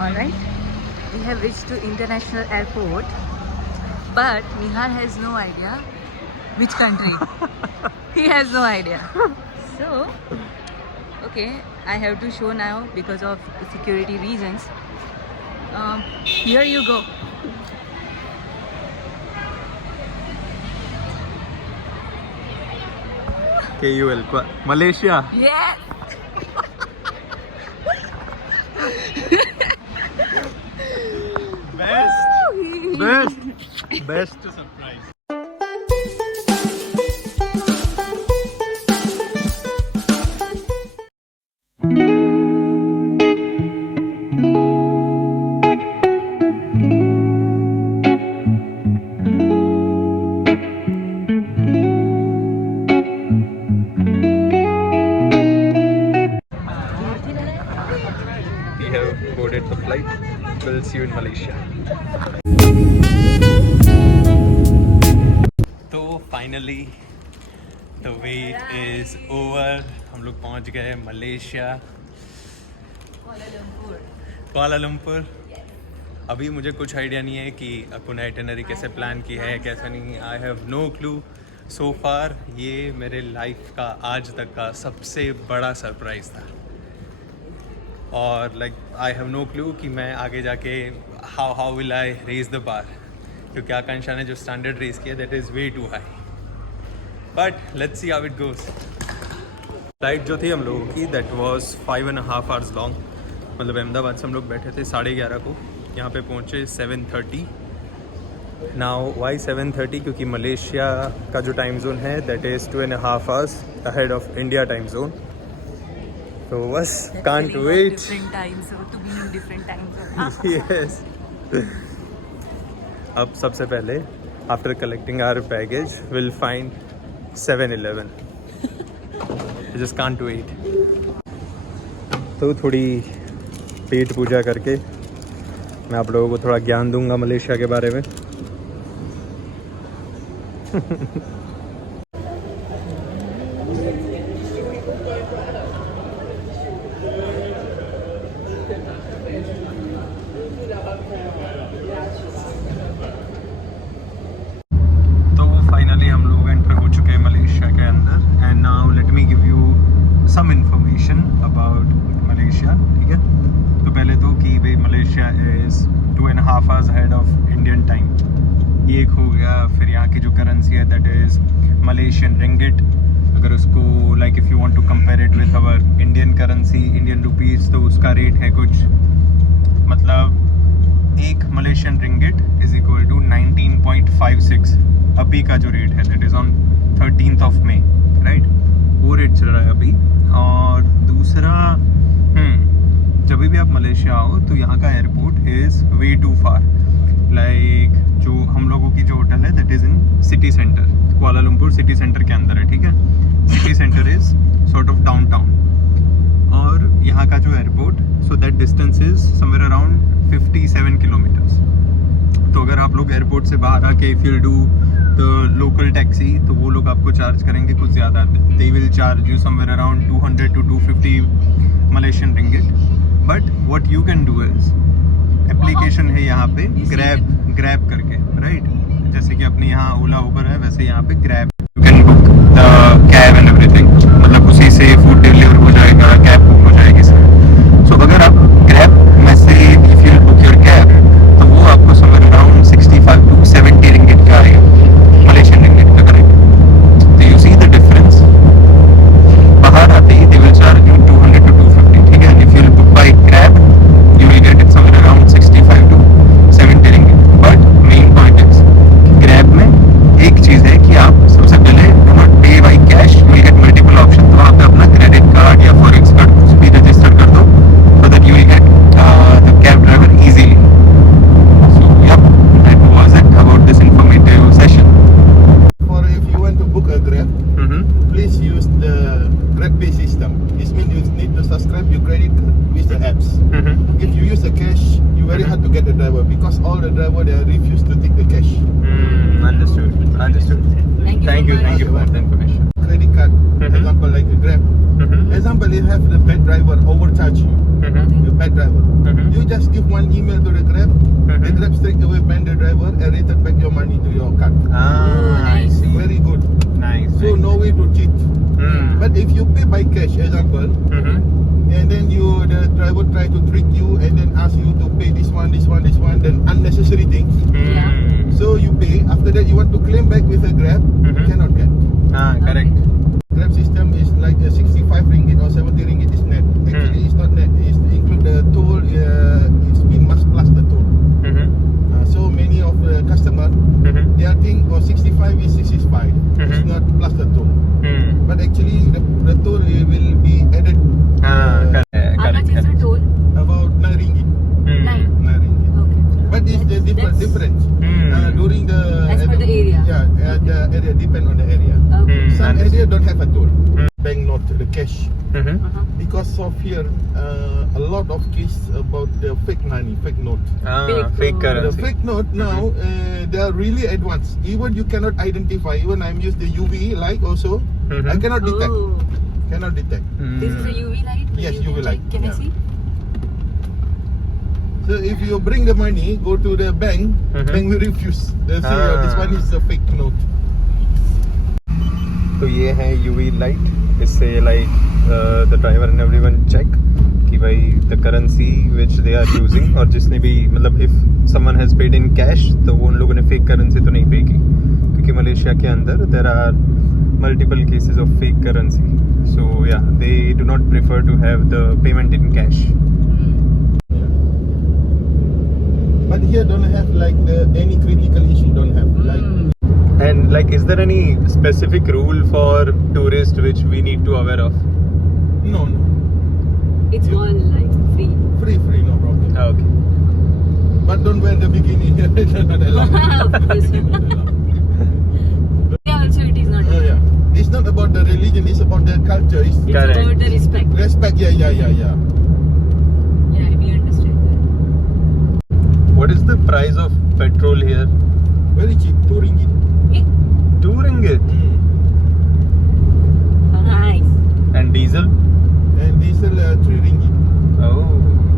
Alright, we have reached to international airport, but Nihar has no idea which country. He has no idea. So, okay, I have to show now because of security reasons. Here you go. KUL, Malaysia. Yes. Best surprise. We have boarded the flight. We'll see you in Malaysia. तो finally the wait is over. हम लोग पहुंच गए Malaysia, Kuala Lumpur. अभी मुझे कुछ आइडिया नहीं है कि अपन आइटिनरी कैसे प्लान की है, कैसे नहीं. आई हैव नो क्लू सो फार. ये मेरे लाइफ का आज तक का सबसे बड़ा सरप्राइज़ था. और like I have no clue कि मैं आगे जाके how will I raise the bar, क्योंकि आकांक्षा ने जो स्टैंडर्ड रेस किया that is way too high. But let's see how it goes. Flight जो थी हम लोगों की दैट वाज 5.5 आवर्स लॉन्ग. मतलब अहमदाबाद से हम लोग बैठे थे 11:30 को, यहाँ पे पहुँचे 7:30. Now why 7:30? क्योंकि मलेशिया का जो टाइम जोन है that is 2.5 hours ahead of India time zone. So बस can't wait. Different time zone to be in different time zone. Yes. अब सबसे पहले after collecting our baggage we'll find 7-Eleven. I just can't wait. तो थोड़ी पेट पूजा करके मैं आप लोगों को थोड़ा ज्ञान दूंगा मलेशिया के बारे में. Some information about Malaysia. ठीक है, तो पहले तो कि भाई Malaysia is 2.5 hours ahead of Indian time. ये एक हो गया. फिर यहाँ की जो करेंसी है दैट इज़ मलेशियन रिंगिट. अगर उसको like if you want to compare it with our Indian currency, Indian rupees, तो उसका रेट है कुछ मतलब एक Malaysian ringgit is equal to 19.56. अभी का जो रेट है that is on 13th May, right. वो रेट चल रहा है अभी. और दूसरा जब भी आप मलेशिया आओ तो यहाँ का airport is way too far. Like जो हम लोगों की जो होटल है that is in city centre. Kuala Lumpur city centre के अंदर है. ठीक है, city centre is sort of downtown. और यहाँ का जो airport, so that distance is somewhere around 57 kilometres. तो अगर आप लोग एयरपोर्ट से बाहर आके if you do the local taxi तो वो लोग आपको चार्ज करेंगे कुछ ज़्यादा. दे will charge you somewhere around 200 to 250 Malaysian ringgit. But what you can do is application है यहाँ पे ग्रैब करके, राइट. जैसे कि अपने यहाँ ओला उबर है वैसे यहाँ पे grab. You can book the cab and everything. मतलब उसी से फूड डिलीवर हो जाएगा, कैब बुक हो जाएगी सर. सो अगर आप ग्रैब में से if you book your cab तो वो आपको समवेयर अराउंड 65 to 70 रिंगिट का आएगा, मलेशियन रिंगिट का करेक्ट. तो यू सी द डिफरेंस. बाहर आते ही they will charge you 200 to 250. ठीक है, if you book by Grab you will get it somewhere around 65 to 70 ringgit. But main point is Grab में एक चीज़ है कि आप सबसे पहले do not pay by cash. You will get multiple option. तो वहाँ पे अपना क्रेडिट कार्ड या फॉरेक्स कार्ड कुछ भी रजिस्टर कर दो so that you will get the cab driver easily. So yep, that was it about this informative session. For if you want to book a Grab, please use the GrabPay system. This means you need to subscribe your credit card with the apps. If you use the cash, you very hard to get the driver because all the driver they refuse to take the cash. Understood. Thank you Thank you for the information. credit card, example like a Grab. Example, you have the bad driver overcharge you. The bad driver. You just give one email to the Grab. The Grab straight away ban the driver and return back your money to your card. I see. Very good. Nice. So no way to cheat. But if you pay by cash, example, and then the driver try to trick you and then ask you to pay this one, then unnecessary things. So you pay. After that, you want to claim back with a Grab, you cannot get. Correct. Grab system is like 65 ringgit or 70 ringgit is net. Actually, it's not net. It's include the toll. It's been much plus the toll. So many of the customer, they are think 65 is 65. It's not plus the toll. But actually, the toll will be added. How much is the toll? About 9 ringgit. 9 ringgit. Okay. But it's the difference. During the As per the area. Yeah, the area depend on the area. Okay. Some area don't have a toll. Bank note, the cash. Because of here, a lot of case about the fake money, fake note. Fake The currency. fake note now, they are really advanced. Even you cannot identify. Even I'm used the UV light also. I cannot detect. Oh. Cannot detect. This is a UV light? Yes, UV light. Can I Yeah. see? So if you bring the money, go to the bank, bank will refuse. They say this one is a fake note. तो ये है UV light, इससे like the driver and everyone check कि भाई the currency which they are using, और जिसने भी मतलब if someone has paid in cash तो वो उन लोगों ने फेक करेंसी तो नहीं पे की, क्योंकि मलेशिया के अंदर there are multiple cases of fake currency. So yeah they do not prefer to have the payment in cash. But here don't have like any critical issue. Don't have like. And like, is there any specific rule for tourists which we need to aware of? No. It's all like free. Free, no problem. Okay. But don't wear the bikini. It's not allowed. Obviously. Yeah, also it is not. Yeah. It's not about the religion. It's about the culture. It's It's Correct. about the respect. respect. Yeah. Yeah, we understand that. What is the price of petrol here? Very cheap. 2 ringgit. 2 ringgit. Nice. And diesel? And diesel 3 ringgit. Oh.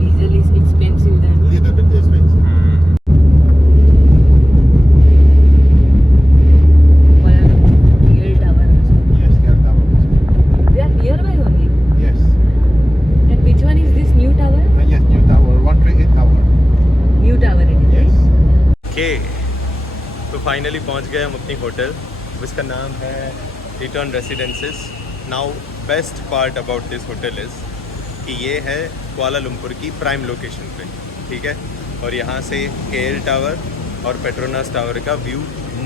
Diesel is expensive then. Little bit expensive. Kuala Lumpur Real Tower also. Yes, tower. They are nearby only. Yes. And which one is this new tower? Yes, new tower. 138 tower. New tower it is. Yes. Okay. तो finally पहुंच गए हम अपनी hotel, जिसका नाम है Return Residences. Now best part about this hotel is कि ये है कुआला लंपुर की प्राइम लोकेशन पे, ठीक है, और यहाँ से KL टावर और पेट्रोनास टावर का व्यू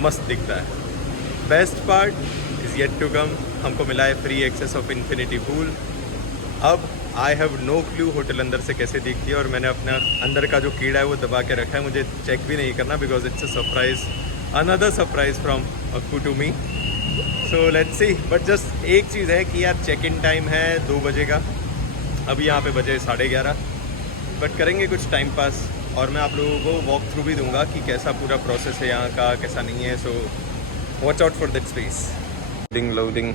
मस्त दिखता है. Best part is yet to come. हमको मिला है free access of infinity pool. अब I have no clue hotel अंदर से कैसे दिखती है, और मैंने अपना अंदर का जो कीड़ा है वो दबा के रखा है. मुझे चेक भी नहीं करना because it's a surprise, another surprise from Akku to me. So let's see. But just एक चीज़ है कि यार चेक इन टाइम है 2 बजे का, अभी यहाँ पे बजे 11:30. बट करेंगे कुछ टाइम पास, और मैं आप लोगों को वॉक थ्रू भी दूंगा कि कैसा पूरा प्रोसेस है यहाँ का, कैसा नहीं है. So watch out for that space. Loading.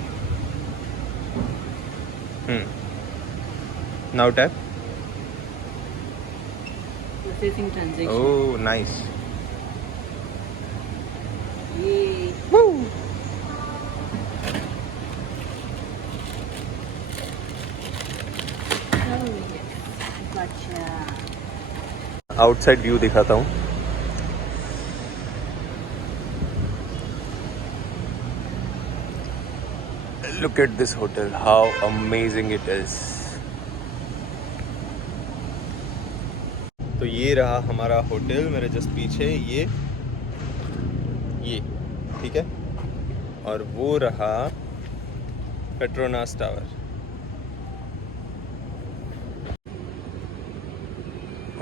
Now tap. Processing transaction. Oh, nice. Yay. Woo. Oh yes. Gotcha. Outside view दिखाता हूँ. Look at this hotel. How amazing it is. तो ये रहा हमारा होटल, मेरे जस्ट पीछे ये ठीक है, और वो रहा पेट्रोनास टावर,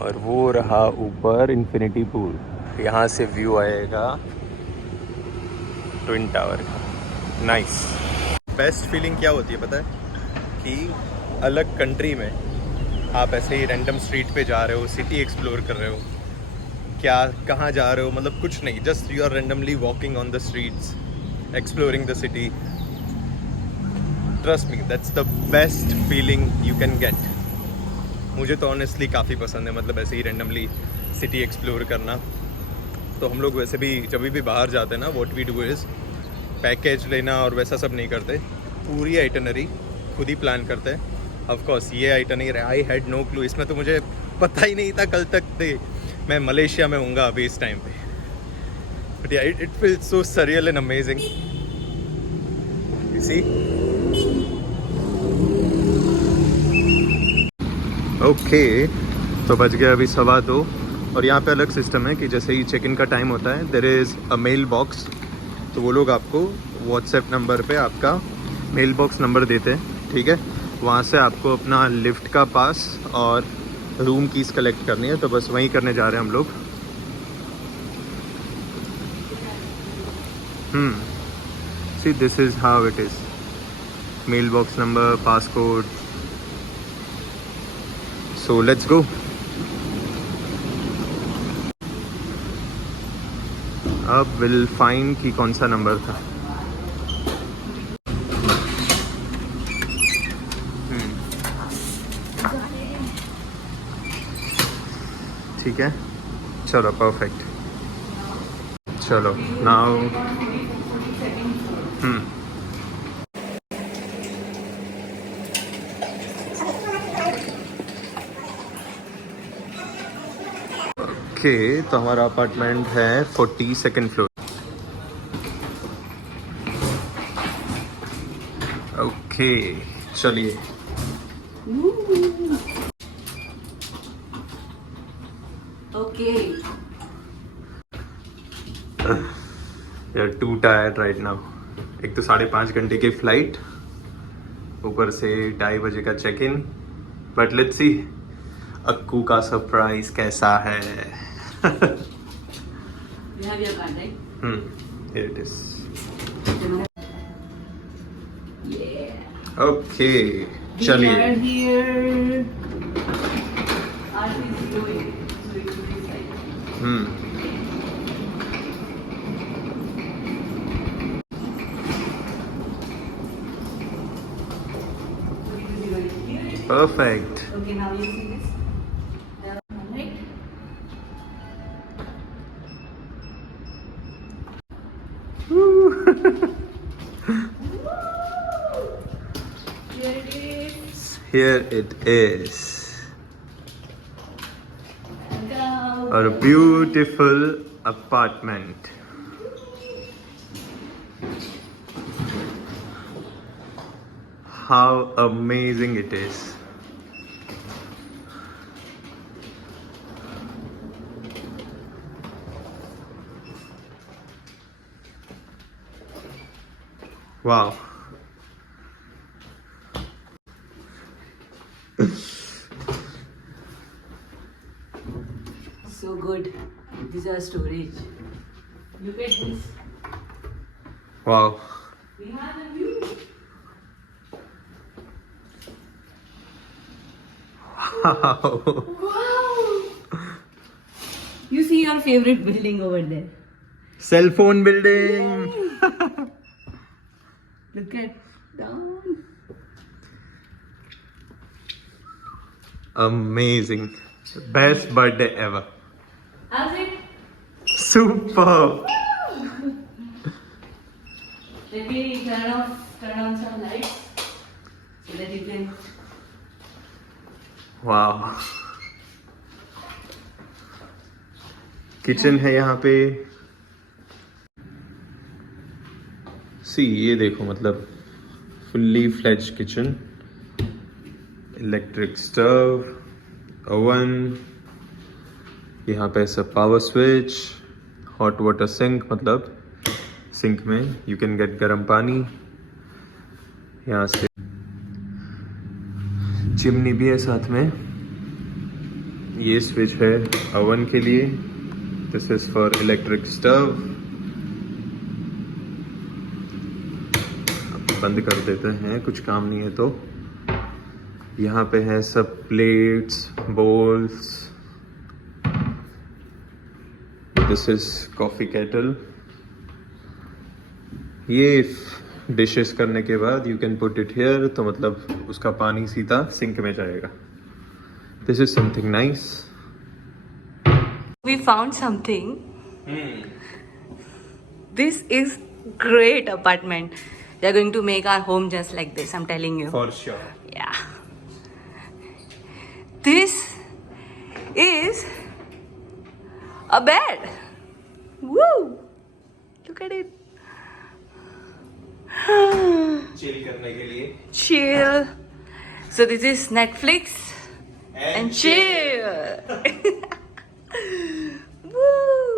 और वो रहा ऊपर इन्फिनिटी पूल. यहाँ से व्यू आएगा ट्विन टावर का. नाइस. बेस्ट फीलिंग क्या होती है पता है, कि अलग कंट्री में आप ऐसे ही रैंडम स्ट्रीट पे जा रहे हो, सिटी एक्सप्लोर कर रहे हो, क्या कहाँ जा रहे हो मतलब कुछ नहीं, just you are randomly walking on the streets, exploring the city. Trust me, that's the best feeling you can get. मुझे तो ऑनेस्टली काफ़ी पसंद है, मतलब ऐसे ही रैंडमली सिटी एक्सप्लोर करना. तो हम लोग वैसे भी जब भी बाहर जाते हैं ना, what we do is package लेना और वैसा सब नहीं करते, पूरी आइटनरी खुद ही प्लान करते हैं. ऑफ कोर्स ये itinerary I had no clue, इसमें तो मुझे पता ही नहीं था कल तक थे मैं मलेशिया में हूँगा अभी इस टाइम पे. But yeah it feels so surreal and amazing. You see. Okay, तो बज गया अभी 2:15 और यहाँ पे अलग सिस्टम है कि जैसे ही चेक इन का टाइम होता है there is a mail box. तो वो लोग आपको व्हाट्सएप नंबर पे आपका मेल बॉक्स नंबर देते हैं, ठीक है. वहाँ से आपको अपना लिफ्ट का पास और रूम कीज़ कलेक्ट करनी है. तो बस वहीं करने जा रहे हैं हम लोग. See this is how it is. Mail box number, pass code. So let's go. अब विल फाइंड कि कौन सा नंबर था. ठीक है, चलो परफेक्ट. चलो नाउ ओके. तो हमारा अपार्टमेंट है 42nd फ्लोर. ओके चलिए. ओके. यार टू टायर्ड राइट नाउ. एक तो 5.5 घंटे की फ्लाइट, ऊपर से 2:30 बजे का check in. But let's see Akku का सरप्राइज कैसा है. You have your card, right? Here it is. Yeah. Okay, We चलिए. are here. Aarti is doing it. So it will be like. Perfect. Okay, now you see this. Right? Here it is. Here it is. Welcome. A beautiful apartment. How amazing it is. Wow. So good. These are storage. Look at this. Wow. We have a view. Wow. Wow. You see your favorite building over there. Cell phone building. Look at down. Amazing. Best birthday ever. How's it? Super. Let me turn on some lights so that you can. Wow. Kitchen है यहाँ पे. See ये देखो, मतलब fully fledged kitchen. Electric stove, oven, यहाँ पे सब power switch, hot water sink, मतलब सिंक में यू कैन गेट गर्म पानी. यहाँ से चिमनी भी है साथ में. ये स्विच है ओवन के लिए. This is for electric stove. बंद कर देते हैं, कुछ काम नहीं है तो. यहाँ पे है सब plates, bowls. This is coffee kettle. ये डिशेस करने के बाद you can put it here, तो मतलब उसका पानी सीधा सिंक में जाएगा. This is something nice. We found something. This is great apartment. We are going to make our home just like this. I'm telling you. For sure. Yeah. This is a bed. Woo! Look at it. Chill करने के लिए. Chill. So this is Netflix and chill. Woo!